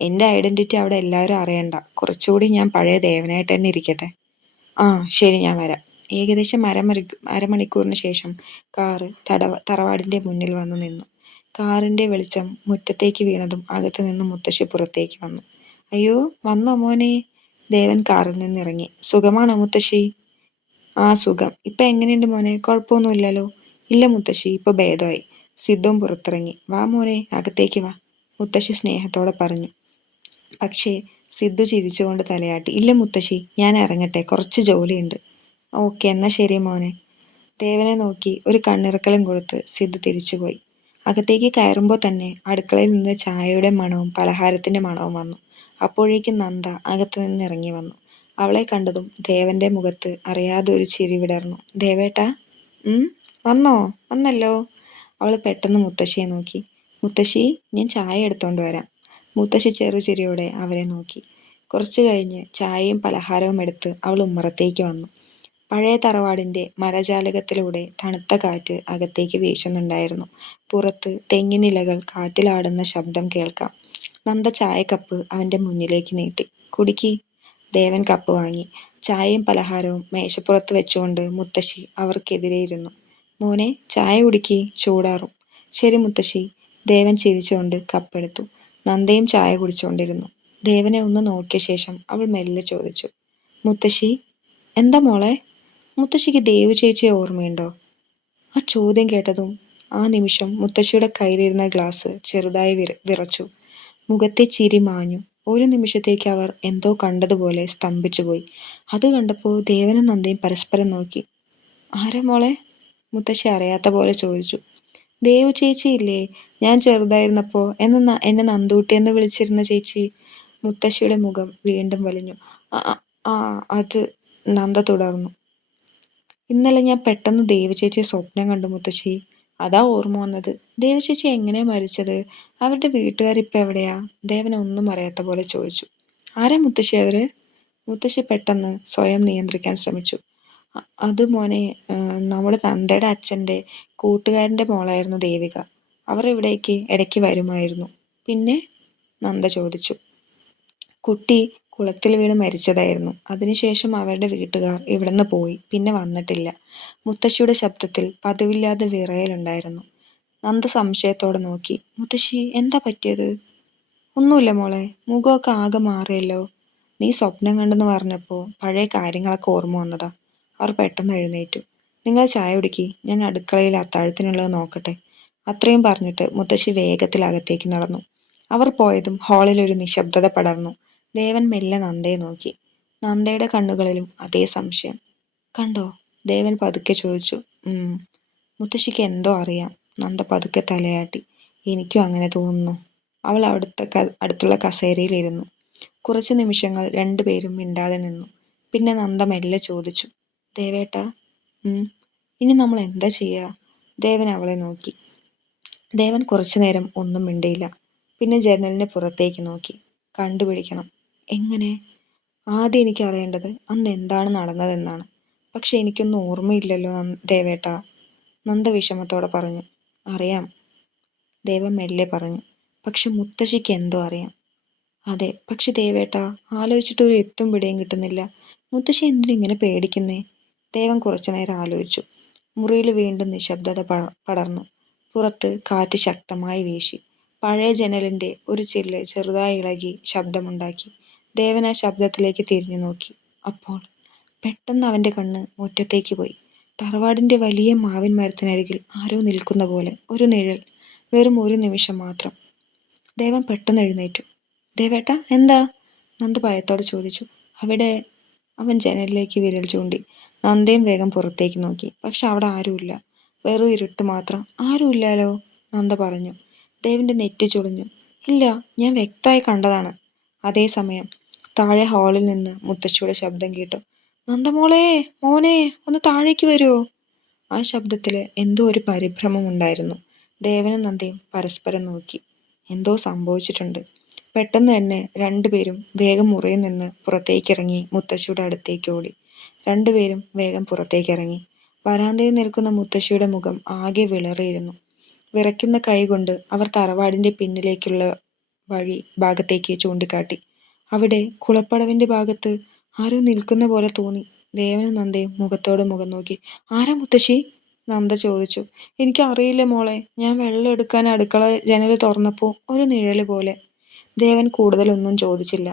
എൻ്റെ ഐഡന്റിറ്റി അവിടെ എല്ലാവരും അറിയണ്ട. കുറച്ചുകൂടി ഞാൻ പഴയ ദേവനായിട്ട് തന്നെ ഇരിക്കട്ടെ. ആ, ശരി, ഞാൻ വരാം. ഏകദേശം അരമണിക്കൂറിന് ശേഷം കാറ് തറവാടിന്റെ മുന്നിൽ വന്നു നിന്നു. കാറിന്റെ വെളിച്ചം മുറ്റത്തേക്ക് വീണതും അകത്ത് നിന്ന് മുത്തശ്ശി പുറത്തേക്ക് വന്നു. അയ്യോ, വന്നോ മോനെ? ദേവൻ കാറിൽ നിന്നിറങ്ങി. സുഖമാണോ മുത്തശ്ശി? ആ, സുഖം. ഇപ്പൊ എങ്ങനെയുണ്ട് മോനെ? കുഴപ്പമൊന്നുമില്ലല്ലോ? ഇല്ല മുത്തശ്ശി, ഇപ്പൊ ഭേദമായി. സിദ്ധുവും പുറത്തിറങ്ങി. വാ മോനെ, അകത്തേക്ക് വാ, മുത്തശ്ശി സ്നേഹത്തോടെ പറഞ്ഞു. പക്ഷേ സിദ്ധു ചിരിച്ചുകൊണ്ട് തലയാട്ടി. ഇല്ല മുത്തശ്ശി, ഞാൻ ഇറങ്ങട്ടെ, കുറച്ച് ജോലിയുണ്ട്. ഓക്കെ, എന്നാ ശരി മോനെ. ദേവനെ നോക്കി ഒരു കണ്ണിറക്കലും കൊടുത്ത് സിദ്ധു തിരിച്ചുപോയി. അകത്തേക്ക് കയറുമ്പോൾ തന്നെ അടുക്കളയിൽ നിന്ന് ചായയുടെ മണവും പലഹാരത്തിന്റെ മണവും വന്നു. അപ്പോഴേക്കും നന്ദ അകത്ത് നിന്ന് ഇറങ്ങി വന്നു. അവളെ കണ്ടതും ദേവന്റെ മുഖത്ത് അറിയാതെ ഒരു ചിരി വിടർന്നു. ദേവേട്ടാ. വന്നോ? വന്നല്ലോ. അവൾ പെട്ടെന്ന് മുത്തശ്ശിയെ നോക്കി. മുത്തശ്ശി, ഞാൻ ചായ എടുത്തോണ്ട് വരാം. മുത്തശ്ശി ചെറുചിരിയോടെ അവരെ നോക്കി. കുറച്ചു കഴിഞ്ഞ് ചായയും പലഹാരവും എടുത്ത് അവൾ ഉമ്മറത്തേക്ക് വന്നു. പഴയ തറവാടിന്റെ മരജാലകത്തിലൂടെ തണുത്ത കാറ്റ് അകത്തേക്ക് വീശുന്നുണ്ടായിരുന്നു. പുറത്ത് തെങ്ങിനിലകൾ കാറ്റിലാടുന്ന ശബ്ദം കേൾക്കാം. നന്ദ ചായക്കപ്പ് അവന്റെ മുന്നിലേക്ക് നീട്ടി. കുടിക്ക്. ദേവൻ കപ്പ് വാങ്ങി. ചായയും പലഹാരവും മേശപ്പുറത്ത് വെച്ചുകൊണ്ട് മുത്തശ്ശി അവർക്കെതിരെ ഇരുന്നു. മോനെ, ചായ കുടിക്ക്, ചൂടാറും. ശരി മുത്തശ്ശി. ദേവൻ ചിരിച്ചുകൊണ്ട് കപ്പെടുത്തു. നന്ദയും ചായ കുടിച്ചുകൊണ്ടിരുന്നു. ദേവനെ ഒന്ന് നോക്കിയ ശേഷം അവൾ മെല്ലെ ചോദിച്ചു, മുത്തശ്ശി എന്താ മോളെ? മുത്തശ്ശിക്ക് ദേവു ചേച്ചിയെ ഓർമ്മയുണ്ടോ? ആ ചോദ്യം കേട്ടതും ആ നിമിഷം മുത്തശ്ശിയുടെ കയ്യിലിരുന്ന ഗ്ലാസ് ചെറുതായി വിറച്ചു. മുഖത്തെ ചിരി മാഞ്ഞു. ഒരു നിമിഷത്തേക്ക് അവർ എന്തോ കണ്ടതുപോലെ സ്തംഭിച്ചുപോയി. അത് കണ്ടപ്പോൾ ദേവനും നന്ദയും പരസ്പരം നോക്കി. ആരാ മോളെ? മുത്തശ്ശി അറിയാത്ത പോലെ ചോദിച്ചു. ദേവു ചേച്ചി ഇല്ലേ, ഞാൻ ചെറുതായിരുന്നപ്പോൾ എന്നെ നന്ദൂട്ടി എന്ന് വിളിച്ചിരുന്ന ചേച്ചി. മുത്തശ്ശിയുടെ മുഖം വീണ്ടും വലിഞ്ഞു. ആ ആ അത് നന്ദ തുടർന്നു. ഇന്നലെ ഞാൻ പെട്ടെന്ന് ദേവു ചേച്ചിയെ സ്വപ്നം കണ്ടു മുത്തശ്ശി. അതാ ഓർമ്മ വന്നത്. ദേവു ചേച്ചി എങ്ങനെയാ മരിച്ചത്? അവരുടെ വീട്ടുകാരിപ്പോൾ എവിടെയാ? ദേവൻ ഒന്നും അറിയാത്ത പോലെ ചോദിച്ചു. ആരാ മുത്തശ്ശി അവര്? മുത്തശ്ശി പെട്ടെന്ന് സ്വയം നിയന്ത്രിക്കാൻ ശ്രമിച്ചു. അത് മോനെ, നമ്മുടെ നന്ദയുടെ അച്ഛൻ്റെ കൂട്ടുകാരൻ്റെ മോളായിരുന്നു ദേവിക. അവർ ഇവിടേക്ക് ഇടയ്ക്ക് വരുമായിരുന്നു. പിന്നെ? നന്ദ ചോദിച്ചു. കുട്ടി കുളത്തിൽ വീണ് മരിച്ചതായിരുന്നു. അതിനുശേഷം അവരുടെ വീട്ടുകാർ ഇവിടുന്ന് പോയി, പിന്നെ വന്നിട്ടില്ല. മുത്തശ്ശിയുടെ ശബ്ദത്തിൽ പതിവില്ലാതെ വിറയലുണ്ടായിരുന്നു. നന്ദ സംശയത്തോടെ നോക്കി. മുത്തശ്ശി എന്താ പറ്റിയത്? ഒന്നുമില്ല മോളെ, മുഖമൊക്കെ ആകെ മാറിയല്ലോ. നീ സ്വപ്നം കണ്ടെന്ന് പറഞ്ഞപ്പോൾ പഴയ കാര്യങ്ങളൊക്കെ ഓർമ്മ വന്നതാ. അവർ പെട്ടെന്ന് എഴുന്നേറ്റു. നിങ്ങൾ ചായ കുടിക്കി, ഞാൻ അടുക്കളയിൽ അത്താഴത്തിനുള്ളത് നോക്കട്ടെ. അത്രയും പറഞ്ഞിട്ട് മുത്തശ്ശി വേഗത്തിൽ അകത്തേക്ക് നടന്നു. അവർ പോയതും ഹാളിൽ ഒരു നിശബ്ദത പടർന്നു. ദേവൻ മെല്ലെ നന്ദയെ നോക്കി. നന്ദയുടെ കണ്ണുകളിലും അതേ സംശയം. കണ്ടോ? ദേവൻ പതുക്കെ ചോദിച്ചു. മുത്തശ്ശിക്ക് എന്തോ അറിയാം. നന്ദ പതുക്കെ തലയാട്ടി. എനിക്കും അങ്ങനെ തോന്നുന്നു. അവൾ അടുത്തുള്ള കസേരയിലിരുന്നു. കുറച്ച് നിമിഷങ്ങൾ രണ്ടുപേരും മിണ്ടാതെ നിന്നു. പിന്നെ നന്ദ മെല്ലെ ചോദിച്ചു. ദേവേട്ടാ, ഇനി നമ്മൾ എന്താ ചെയ്യുക? ദേവൻ അവളെ നോക്കി. ദേവൻ കുറച്ചു നേരം ഒന്നും മിണ്ടിയില്ല. പിന്നെ ജനലിന് പുറത്തേക്ക് നോക്കി. കണ്ടുപിടിക്കണം. എങ്ങനെ? ആദ്യം എനിക്ക് അറിയേണ്ടത് അന്ന് എന്താണ് നടന്നതെന്നാണ്. പക്ഷെ എനിക്കൊന്നും ഓർമ്മയില്ലല്ലോ ദേവേട്ടാ, നന്ദ വിഷമത്തോടെ പറഞ്ഞു. അറിയാം, ദേവൻ മെല്ലെ പറഞ്ഞു. പക്ഷെ മുത്തശ്ശിക്ക് എന്തോ അറിയാം. അതെ, പക്ഷെ ദേവേട്ടാ, ആലോചിച്ചിട്ട് ഒരു എത്തും പിടിയും കിട്ടുന്നില്ല. മുത്തശ്ശി എന്തിനിങ്ങനെ പേടിക്കുന്നേ? ദേവൻ കുറച്ചു നേരം ആലോചിച്ചു. മുറിയിൽ വീണ്ടും നിശബ്ദത പടർന്നു. പുറത്ത് കാറ്റ് ശക്തമായി വീശി. പഴയ ജനലിൻ്റെ ഒരു ചില്ല് ചെറുതായി ഇളകി ശബ്ദമുണ്ടാക്കി. ദേവൻ ആ ശബ്ദത്തിലേക്ക് തിരിഞ്ഞു നോക്കി. അപ്പോൾ പെട്ടെന്ന് അവൻ്റെ കണ്ണ് മുറ്റത്തേക്ക് പോയി. തറവാടിൻ്റെ വലിയ മാവിൻ മരത്തിനരികിൽ ആരോ നിൽക്കുന്ന പോലെ ഒരു നിഴൽ. വെറും ഒരു നിമിഷം മാത്രം. ദേവൻ പെട്ടെന്ന് എഴുന്നേറ്റു. ദേവേട്ട എന്താ? നന്ദ ഭയത്തോടെ ചോദിച്ചു. അവിടെ. അവൻ ജനലിലേക്ക് വിരൽ ചൂണ്ടി. നന്ദയും വേഗം പുറത്തേക്ക് നോക്കി. പക്ഷെ അവിടെ ആരുമില്ല. വെറും ഇരുട്ട് മാത്രം. ആരുമില്ലാലോ, നന്ദ പറഞ്ഞു. ദേവിൻ്റെ നെറ്റി ചുളിഞ്ഞു. ഇല്ല, ഞാൻ വ്യക്തമായി കണ്ടതാണ്. അതേസമയം താഴെ ഹാളിൽ നിന്ന് മുത്തശ്ശിയുടെ ശബ്ദം കേട്ടു. നന്ദമോളെ, മോനെ, ഒന്ന് താഴേക്ക് വരുമോ? ആ ശബ്ദത്തിൽ എന്തോ ഒരു പരിഭ്രമം ഉണ്ടായിരുന്നു. ദേവനും നന്ദയും പരസ്പരം നോക്കി. എന്തോ സംഭവിച്ചിട്ടുണ്ട്. പെട്ടെന്ന് തന്നെ രണ്ടുപേരും വേഗം മുറിയിൽ നിന്ന് പുറത്തേക്കിറങ്ങി മുത്തശ്ശിയുടെ അടുത്തേക്ക് ഓടി. രണ്ടുപേരും വേഗം പുറത്തേക്കിറങ്ങി. വരാന്തയിൽ നിൽക്കുന്ന മുത്തശ്ശിയുടെ മുഖം ആകെ വിളറിയിരുന്നു. വിറയ്ക്കുന്ന കൈകൊണ്ട് അവർ തറവാടിൻ്റെ പിന്നിലേക്കുള്ള ഭാഗത്തേക്ക് ചൂണ്ടിക്കാട്ടി. അവിടെ കുളപ്പടവിൻ്റെ ഭാഗത്ത് ആരോ നിൽക്കുന്ന പോലെ തോന്നി. ദേവനും നന്ദയും മുഖത്തോട് മുഖം നോക്കി. ആരാ മുത്തശ്ശി? നന്ദ ചോദിച്ചു. എനിക്കറിയില്ല മോളെ, ഞാൻ വെള്ളം എടുക്കാൻ അടുക്കള ജനൽ തുറന്നപ്പോൾ ഒരു നിഴല് പോലെ. ദേവൻ കൂടുതലൊന്നും ചോദിച്ചില്ല.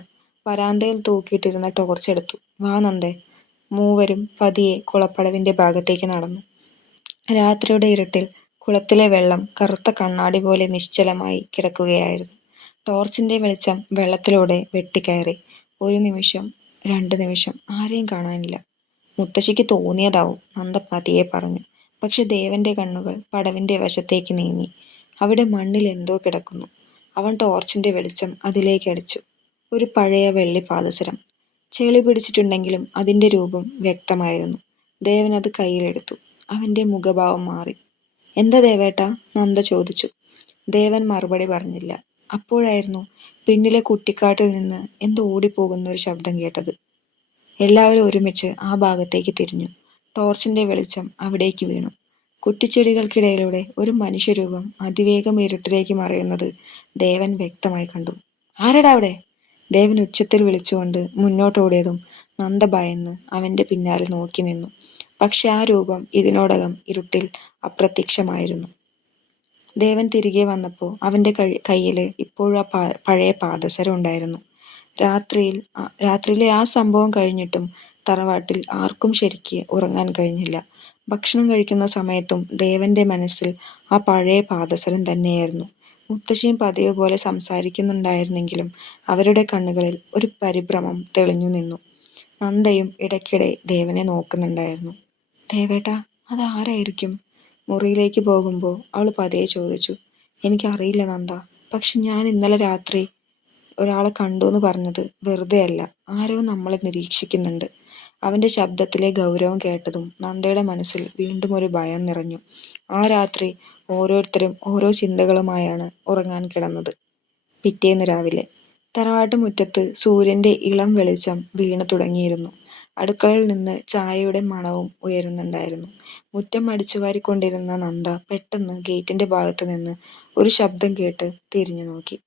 വരാന്തയിൽ തൂക്കിയിട്ടിരുന്ന ടോർച്ച് എടുത്തു. വാ നന്ദേ. മൂവരും പതിയെ കുളപ്പടവിൻ്റെ ഭാഗത്തേക്ക് നടന്നു. രാത്രിയുടെ ഇരുട്ടിൽ കുളത്തിലെ വെള്ളം കറുത്ത കണ്ണാടി പോലെ നിശ്ചലമായി കിടക്കുകയായിരുന്നു. ടോർച്ചിൻ്റെ വെളിച്ചം വെള്ളത്തിലൂടെ വെട്ടിക്കയറി. ഒരു നിമിഷം, 2 നിമിഷം, ആരെയും കാണാനില്ല. മുത്തശ്ശിക്ക് തോന്നിയതാവും, നന്ദ പതിയെ പറഞ്ഞു. പക്ഷെ ദേവന്റെ കണ്ണുകൾ പടവിൻ്റെ വശത്തേക്ക് നീങ്ങി. അവിടെ മണ്ണിൽ എന്തോ കിടക്കുന്നു. അവൻ ടോർച്ചിൻ്റെ വെളിച്ചം അതിലേക്ക് അടിച്ചു. ഒരു പഴയ വെള്ളി പാദസരം. ചെളി പിടിച്ചിട്ടുണ്ടെങ്കിലും അതിൻ്റെ രൂപം വ്യക്തമായിരുന്നു. ദേവൻ അത് കയ്യിലെടുത്തു. അവൻ്റെ മുഖഭാവം മാറി. എന്താ ദേവേട്ടാ? നന്ദ ചോദിച്ചു. ദേവൻ മറുപടി പറഞ്ഞില്ല. അപ്പോഴായിരുന്നു പിന്നിലെ കുട്ടിക്കാട്ടിൽ നിന്ന് എന്തോ ഓടിപ്പോകുന്ന ഒരു ശബ്ദം കേട്ടത്. എല്ലാവരും ഒരുമിച്ച് ആ ഭാഗത്തേക്ക് തിരിഞ്ഞു. ടോർച്ചിൻ്റെ വെളിച്ചം അവിടേക്ക് വീണു. കുറ്റിച്ചെടികൾക്കിടയിലൂടെ ഒരു മനുഷ്യരൂപം അതിവേഗം ഇരുട്ടിലേക്ക് മറയുന്നത് ദേവൻ വ്യക്തമായി കണ്ടു. ആരടാ അവിടെ? ദേവൻ ഉച്ചത്തിൽ വിളിച്ചുകൊണ്ട് മുന്നോട്ടോടിയതും നന്ദ ഭയന്ന് അവൻ്റെ പിന്നാലെ നോക്കി നിന്നു. പക്ഷെ ആ രൂപം ഇതിനോടകം ഇരുട്ടിൽ അപ്രത്യക്ഷമായിരുന്നു. ദേവൻ തിരികെ വന്നപ്പോൾ അവൻ്റെ കയ്യിൽ ഇപ്പോഴും ആ പഴയ പാദസരം ഉണ്ടായിരുന്നു. രാത്രിയിലെ ആ സംഭവം കഴിഞ്ഞിട്ടും തറവാട്ടിൽ ആർക്കും ശരിക്ക് ഉറങ്ങാൻ കഴിഞ്ഞില്ല. ഭക്ഷണം കഴിക്കുന്ന സമയത്തും ദേവന്റെ മനസ്സിൽ ആ പഴയ പാദസരം തന്നെയായിരുന്നു. മുത്തശ്ശിയും പതിവ് പോലെ സംസാരിക്കുന്നുണ്ടായിരുന്നെങ്കിലും അവരുടെ കണ്ണുകളിൽ ഒരു പരിഭ്രമം തെളിഞ്ഞു നിന്നു. നന്ദയും ഇടയ്ക്കിടെ ദേവനെ നോക്കുന്നുണ്ടായിരുന്നു. ദേവേട്ടാ, അതാരായിരിക്കും? മുറിയിലേക്ക് പോകുമ്പോൾ അവൾ പതിയെ ചോദിച്ചു. എനിക്കറിയില്ല നന്ദ, പക്ഷെ ഞാൻ ഇന്നലെ രാത്രി ഒരാളെ കണ്ടു എന്ന് പറഞ്ഞത് വെറുതെ അല്ല. ആരോ നമ്മളെ നിരീക്ഷിക്കുന്നുണ്ട്. അവന്റെ ശബ്ദത്തിലെ ഗൗരവം കേട്ടതും നന്ദയുടെ മനസ്സിൽ വീണ്ടും ഒരു ഭയം നിറഞ്ഞു. ആ രാത്രി ഓരോരുത്തരും ഓരോ ചിന്തകളുമായാണ് ഉറങ്ങാൻ കിടന്നത്. പിറ്റേന്ന് രാവിലെ തറവാട്ട് മുറ്റത്ത് സൂര്യന്റെ ഇളം വെളിച്ചം വീണു തുടങ്ങിയിരുന്നു. അടുക്കളയിൽ നിന്ന് ചായയുടെ മണവും ഉയരുന്നുണ്ടായിരുന്നു. മുറ്റം അടിച്ചുവാരിക്കൊണ്ടിരുന്ന നന്ദ പെട്ടെന്ന് ഗേറ്റിന്റെ ഭാഗത്ത് നിന്ന് ഒരു ശബ്ദം കേട്ട് തിരിഞ്ഞു നോക്കി.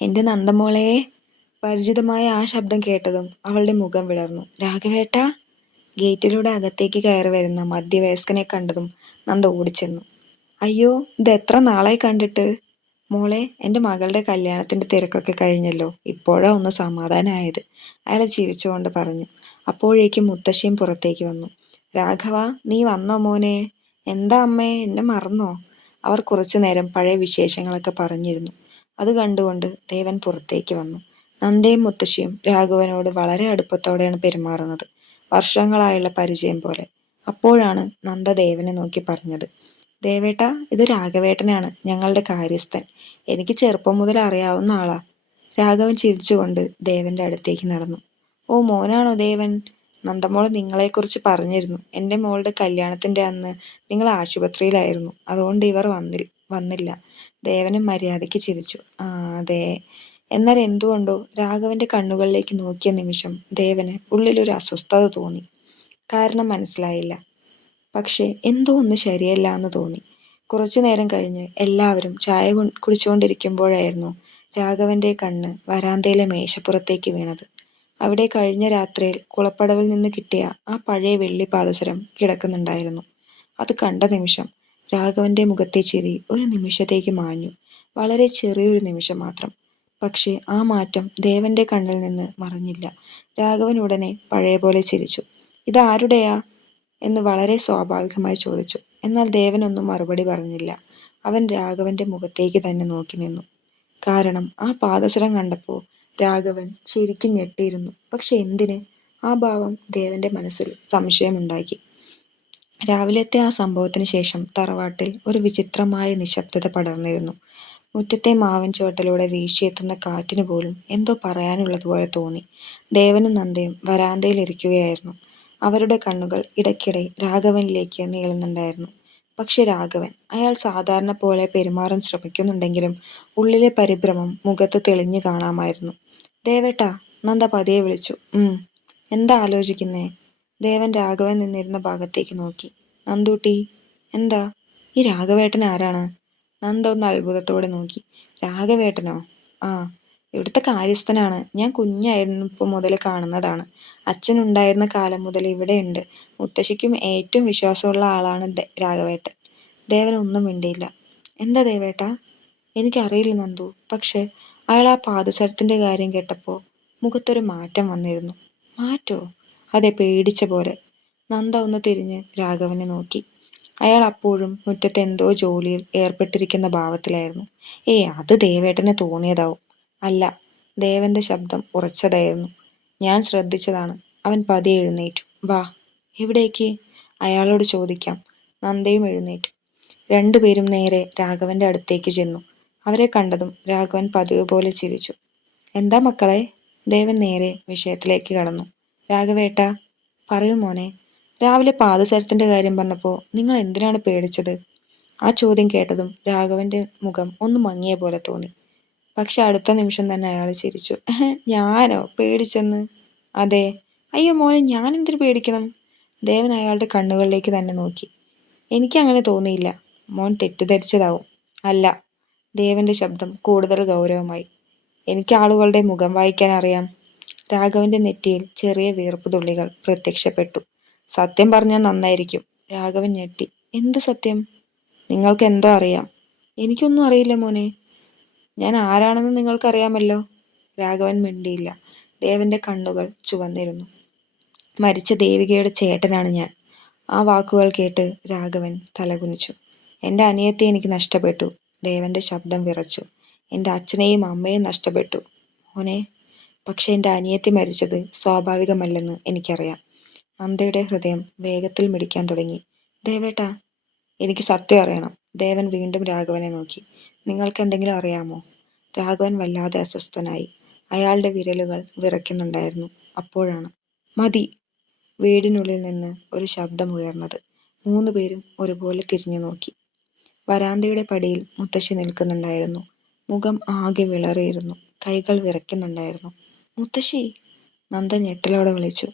എന്റെ നന്ദമോളെ! പരിചിതമായ ആ ശബ്ദം കേട്ടതും അവളുടെ മുഖം വിടർന്നു. രാഘവേട്ടാ! ഗേറ്റിലൂടെ അകത്തേക്ക് കയറി വരുന്ന മധ്യവയസ്കനെ കണ്ടതും നന്ദ ഓടിച്ചെന്നു. അയ്യോ, ഇത് എത്ര നാളായി കണ്ടിട്ട്! മോളെ, എൻ്റെ മകളുടെ കല്യാണത്തിന്റെ തിരക്കൊക്കെ കഴിഞ്ഞല്ലോ, ഇപ്പോഴാ ഒന്ന് സമാധാനമായത്, അയാൾ ചിരിച്ചുകൊണ്ട് പറഞ്ഞു. അപ്പോഴേക്കും മുത്തശ്ശിയും പുറത്തേക്ക് വന്നു. രാഘവ, നീ വന്നോ മോനെ? എന്താ അമ്മേ, എന്നെ മറന്നോ? അവർ കുറച്ചു നേരം പഴയ വിശേഷങ്ങളൊക്കെ പറഞ്ഞിരുന്നു. അത് കണ്ടുകൊണ്ട് ദേവൻ പുറത്തേക്ക് വന്നു. നന്ദയും മുത്തശ്ശിയും രാഘവനോട് വളരെ അടുപ്പത്തോടെയാണ് പെരുമാറുന്നത്, വർഷങ്ങളായുള്ള പരിചയം പോലെ. അപ്പോഴാണ് നന്ദ ദേവനെ നോക്കി പറഞ്ഞത്. ദേവേട്ട, ഇത് രാഘവേട്ടനാണ്, ഞങ്ങളുടെ കാര്യസ്ഥൻ. എനിക്ക് ചെറുപ്പം മുതൽ അറിയാവുന്ന ആളാ. രാഘവൻ ചിരിച്ചുകൊണ്ട് ദേവന്റെ അടുത്തേക്ക് നടന്നു. ഓ, മോനാണോ ദേവൻ? നന്ദമോള് നിങ്ങളെക്കുറിച്ച് പറഞ്ഞിരുന്നു. എൻ്റെ മോളുടെ കല്യാണത്തിന്റെ അന്ന് നിങ്ങൾ ആശുപത്രിയിലായിരുന്നു, അതുകൊണ്ട് ഇവർ വന്നില്ല. ദേവനും മര്യാദയ്ക്ക് ചിരിച്ചു. ആ, അതെ. എന്നാൽ എന്തുകൊണ്ടോ രാഘവന്റെ കണ്ണുകളിലേക്ക് നോക്കിയ നിമിഷം ദേവന് ഉള്ളിലൊരു അസ്വസ്ഥത തോന്നി. കാരണം മനസ്സിലായില്ല. പക്ഷെ എന്തോ ഒന്ന് ശരിയല്ല എന്ന് തോന്നി. കുറച്ചു നേരം കഴിഞ്ഞ് എല്ലാവരും ചായ കുടിച്ചുകൊണ്ടിരിക്കുമ്പോഴായിരുന്നു രാഘവന്റെ കണ്ണ് വരാന്തയിലെ മേശപ്പുറത്തേക്ക് വീണത്. അവിടെ കഴിഞ്ഞ രാത്രിയിൽ കുളപ്പടവിൽ നിന്ന് കിട്ടിയ ആ പഴയ വെള്ളി പാദസരം കിടക്കുന്നുണ്ടായിരുന്നു. അത് കണ്ട നിമിഷം രാഘവന്റെ മുഖത്തെ ചിരി ഒരു നിമിഷത്തേക്ക് മാഞ്ഞു. വളരെ ചെറിയൊരു നിമിഷം മാത്രം. പക്ഷേ ആ മാറ്റം ദേവന്റെ കണ്ണിൽ നിന്ന് മറഞ്ഞില്ല. രാഘവൻ ഉടനെ പഴയ പോലെ ചിരിച്ചു. ഇതാരുടെയാ എന്ന് വളരെ സ്വാഭാവികമായി ചോദിച്ചു. എന്നാൽ ദേവനൊന്നും മറുപടി പറഞ്ഞില്ല. അവൻ രാഘവന്റെ മുഖത്തേക്ക് തന്നെ നോക്കി നിന്നു. കാരണം ആ പാദസരം കണ്ടപ്പോൾ രാഘവൻ ശരിക്കും ഞെട്ടിയിരുന്നു. പക്ഷെ എന്തിന്? ആ ഭാവം ദേവന്റെ മനസ്സിൽ സംശയമുണ്ടാക്കി. രാവിലത്തെ ആ സംഭവത്തിന് ശേഷം തറവാട്ടിൽ ഒരു വിചിത്രമായ നിശബ്ദത പടർന്നിരുന്നു. മുറ്റത്തെ മാവിൻ ചുവട്ടിലൂടെ വീശിയെത്തുന്ന കാറ്റിന് പോലും എന്തോ പറയാനുള്ളതുപോലെ തോന്നി. ദേവനും നന്ദയും വരാന്തയിലിരിക്കുകയായിരുന്നു. അവരുടെ കണ്ണുകൾ ഇടയ്ക്കിടെ രാഘവനിലേക്ക് നീളുന്നുണ്ടായിരുന്നു. പക്ഷെ രാഘവൻ, അയാൾ സാധാരണ പോലെ പെരുമാറാൻ ശ്രമിക്കുന്നുണ്ടെങ്കിലും ഉള്ളിലെ പരിഭ്രമം മുഖത്ത് തെളിഞ്ഞു കാണാമായിരുന്നു. ദേവേട്ടാ, നന്ദ പതിയെ വിളിച്ചു. എന്താ ആലോചിക്കുന്നേ? ദേവൻ രാഘവൻ നിന്നിരുന്ന ഭാഗത്തേക്ക് നോക്കി. നന്ദൂട്ടി, എന്താ? ഈ രാഘവേട്ടൻ ആരാണ്? നന്ദ ഒന്ന് അത്ഭുതത്തോടെ നോക്കി. രാഘവേട്ടനോ? ആ, ഇവിടുത്തെ കാര്യസ്ഥനാണ്. ഞാൻ കുഞ്ഞായിരുന്നപ്പോൾ മുതൽ കാണുന്നതാണ്. അച്ഛനുണ്ടായിരുന്ന കാലം മുതൽ ഇവിടെയുണ്ട്. മുത്തശ്ശിക്കും ഏറ്റവും വിശ്വാസമുള്ള ആളാണ് രാഘവേട്ടൻ. ദേവൻ ഒന്നും മിണ്ടിയില്ല. എന്താ ദേവേട്ടാ? എനിക്കറിയില്ല നന്ദു, പക്ഷെ അയാൾ ആ പാദസരത്തിന്റെ കാര്യം കേട്ടപ്പോൾ മുഖത്തൊരു മാറ്റം വന്നിരുന്നു. മാറ്റോ? അതെ, പേടിച്ച പോലെ. നന്ദ ഒന്ന് തിരിഞ്ഞ് രാഘവനെ നോക്കി. അയാൾ അപ്പോഴും മുറ്റത്ത് എന്തോ ജോലിയിൽ ഏർപ്പെട്ടിരിക്കുന്ന ഭാവത്തിലായിരുന്നു. അത് ദേവേട്ടന് തോന്നിയതാവും. അല്ല. ദേവന്റെ ശബ്ദം ഉറച്ചതായിരുന്നു. ഞാൻ ശ്രദ്ധിച്ചതാണ്. അവൻ പതിയെ എഴുന്നേറ്റു. വാ. എവിടേക്ക്? അയാളോട് ചോദിക്കാം. നന്ദയും എഴുന്നേറ്റു. രണ്ടുപേരും നേരെ രാഘവന്റെ അടുത്തേക്ക് ചെന്നു. അവരെ കണ്ടതും രാഘവൻ പതിവ് പോലെ ചിരിച്ചു. എന്താ മക്കളെ? ദേവൻ നേരെ വിഷയത്തിലേക്ക് കടന്നു. രാഘവേട്ട, പറയൂ മോനെ. രാവിലെ പാദസരത്തിന്റെ കാര്യം പറഞ്ഞപ്പോൾ നിങ്ങൾ എന്തിനാണ് പേടിച്ചത്? ആ ചോദ്യം കേട്ടതും രാഘവന്റെ മുഖം ഒന്ന് മങ്ങിയ പോലെ തോന്നി. പക്ഷെ അടുത്ത നിമിഷം തന്നെ അയാൾ ചിരിച്ചു. ഞാനോ പേടിച്ചെന്ന്? അതെ. അയ്യോ മോനെ, ഞാൻ എന്തിനു പേടിക്കണം? ദേവൻ അയാളുടെ കണ്ണുകളിലേക്ക് തന്നെ നോക്കി. എനിക്കങ്ങനെ തോന്നിയില്ല. മോൻ തെറ്റിദ്ധരിച്ചതാവും. അല്ല. ദേവന്റെ ശബ്ദം കൂടുതൽ ഗൗരവമായി. എനിക്ക് ആളുകളുടെ മുഖം വായിക്കാൻ അറിയാം. രാഘവന്റെ നെറ്റിയിൽ ചെറിയ വീർപ്പ് തുള്ളികൾ പ്രത്യക്ഷപ്പെട്ടു. സത്യം പറഞ്ഞാൽ നന്നായിരിക്കും. രാഘവൻ ഞെട്ടി. എന്ത് സത്യം? നിങ്ങൾക്ക് എന്തോ അറിയാം. എനിക്കൊന്നും അറിയില്ല മോനെ. ഞാൻ ആരാണെന്ന് നിങ്ങൾക്കറിയാമല്ലോ. രാഘവൻ മിണ്ടിയില്ല. ദേവന്റെ കണ്ണുകൾ ചുവന്നിരുന്നു. മരിച്ച ദേവികയുടെ ചേട്ടനാണ് ഞാൻ. ആ വാക്കുകൾ കേട്ട് രാഘവൻ തലകുനിച്ചു. എൻ്റെ അനിയത്തെ എനിക്ക് നഷ്ടപ്പെട്ടു. ദേവന്റെ ശബ്ദം വിറച്ചു. എൻ്റെ അച്ഛനെയും അമ്മയും നഷ്ടപ്പെട്ടു മോനെ. പക്ഷെ എൻ്റെ അനിയത്തി മരിച്ചത് സ്വാഭാവികമല്ലെന്ന് എനിക്കറിയാം. നന്ദയുടെ ഹൃദയം വേഗത്തിൽ മിടിക്കാൻ തുടങ്ങി. ദേവേട്ടാ, എനിക്ക് സത്യം അറിയണം. ദേവൻ വീണ്ടും രാഘവനെ നോക്കി. നിങ്ങൾക്ക് എന്തെങ്കിലും അറിയാമോ? രാഘവൻ വല്ലാതെ അസ്വസ്ഥനായി. അയാളുടെ വിരലുകൾ വിറയ്ക്കുന്നുണ്ടായിരുന്നു. അപ്പോഴാണ് മതി, വീടിനുള്ളിൽ നിന്ന് ഒരു ശബ്ദമുയർന്നത്. 3 പേരും ഒരുപോലെ തിരിഞ്ഞു നോക്കി. വരാന്തയുടെ പടിയിൽ മുത്തശ്ശി നിൽക്കുന്നുണ്ടായിരുന്നു. മുഖം ആകെ വിളറിയിരുന്നു. കൈകൾ വിറയ്ക്കുന്നുണ്ടായിരുന്നു. മുത്തശ്ശി! നന്ദ ഞെട്ടലോടെ വിളിച്ചു.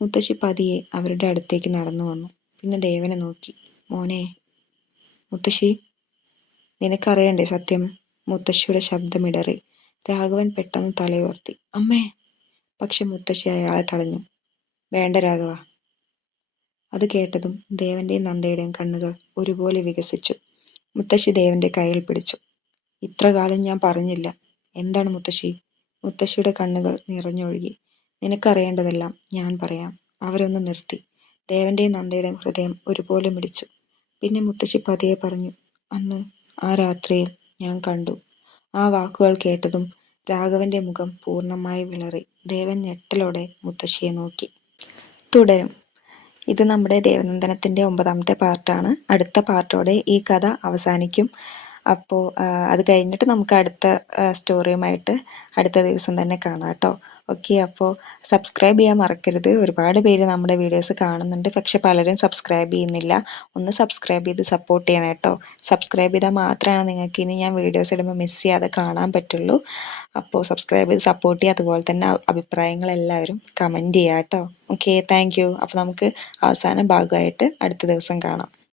മുത്തശ്ശി പതിയെ അവരുടെ അടുത്തേക്ക് നടന്നു വന്നു. പിന്നെ ദേവനെ നോക്കി. മോനെ. മുത്തശ്ശി, നിനക്കറിയണ്ടേ സത്യം? മുത്തശ്ശിയുടെ ശബ്ദമിടറി. രാഘവൻ പെട്ടെന്ന് തലയുയർത്തി. അമ്മേ! പക്ഷെ മുത്തശ്ശി അയാളെ തടഞ്ഞു. വേണ്ട രാഘവ. അത് കേട്ടതും ദേവന്റെയും നന്ദയുടെയും കണ്ണുകൾ ഒരുപോലെ വികസിച്ചു. മുത്തശ്ശി ദേവന്റെ കയ്യിൽ പിടിച്ചു. ഇത്ര കാലം ഞാൻ പറഞ്ഞില്ല. എന്താണ് മുത്തശ്ശി? മുത്തശ്ശിയുടെ കണ്ണുകൾ നിറഞ്ഞൊഴുകി. നിനക്കറിയേണ്ടതെല്ലാം ഞാൻ പറയാം. അവരൊന്ന് നിർത്തി. ദേവന്റെയും നന്ദയുടെയും ഹൃദയം ഒരുപോലെ മിടിച്ചു. പിന്നെ മുത്തശ്ശി പതിയെ പറഞ്ഞു. അന്ന് ആ രാത്രിയിൽ ഞാൻ കണ്ടു. ആ വാക്കുകൾ കേട്ടതും രാഘവന്റെ മുഖം പൂർണ്ണമായി വിളറി. ദേവൻ ഞെട്ടലോടെ മുത്തശ്ശിയെ നോക്കി. തുടരും. ഇത് നമ്മുടെ ദേവനന്ദനത്തിൻ്റെ 9ാമത്തെ പാർട്ടാണ്. അടുത്ത പാർട്ടോടെ ഈ കഥ അവസാനിക്കും. അപ്പോൾ അത് കഴിഞ്ഞിട്ട് നമുക്ക് അടുത്ത സ്റ്റോറിയുമായിട്ട് അടുത്ത ദിവസം തന്നെ കാണാം കേട്ടോ. ഓക്കെ, അപ്പോൾ സബ്സ്ക്രൈബ് ചെയ്യാൻ മറക്കരുത്. ഒരുപാട് പേര് നമ്മുടെ വീഡിയോസ് കാണുന്നുണ്ട്, പക്ഷെ പലരും സബ്സ്ക്രൈബ് ചെയ്യുന്നില്ല. ഒന്ന് സബ്സ്ക്രൈബ് ചെയ്ത് സപ്പോർട്ട് ചെയ്യണം കേട്ടോ. സബ്സ്ക്രൈബ് ചെയ്താൽ മാത്രമാണ് നിങ്ങൾക്ക് ഇനി ഞാൻ വീഡിയോസ് ഇടുമ്പോൾ മിസ് ചെയ്യാതെ കാണാൻ പറ്റുള്ളൂ. അപ്പോൾ സബ്സ്ക്രൈബ് ചെയ്ത് സപ്പോർട്ട് ചെയ്യുക. അതുപോലെ തന്നെ അഭിപ്രായങ്ങളെല്ലാവരും കമൻറ്റ് ചെയ്യുക കേട്ടോ. Okay, thank you. അപ്പോൾ നമുക്ക് അവസാന ഭാഗമായിട്ട് അടുത്ത ദിവസം കാണാം.